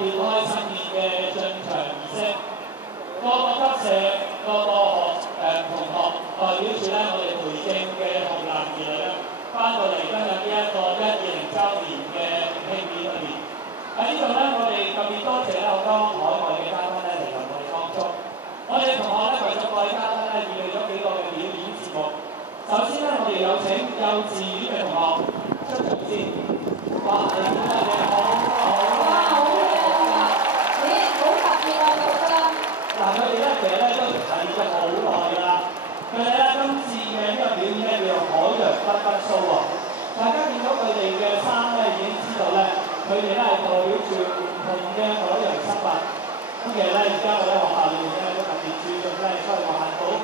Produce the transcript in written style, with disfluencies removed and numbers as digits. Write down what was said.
別開新年嘅進場儀式，各個級社、各個同學代表住咧我哋培正嘅紅藍兒女咧，翻到嚟今日呢一個120週年嘅慶典裏面。喺呢度咧，我哋特別多謝咧好多海外嘅嘉賓咧嚟到我哋當中。我哋同學咧為咗各位嘉賓咧預備咗幾個嘅表演節目。首先咧，我哋有請幼稚園嘅同學出場先。哇！你哋好啊！好靚啊！你好特別啊，覺得。嗱，佢哋咧其實咧都提咗好耐㗎啦。佢哋咧今次嘅呢個表演咧叫做海洋繽紛 show 喎。大家見到佢哋嘅衫咧已經知道咧，佢哋咧係代表住唔同嘅海洋生物。咁其實咧而家我哋學校裏面咧都特別注重咧出去環保嘅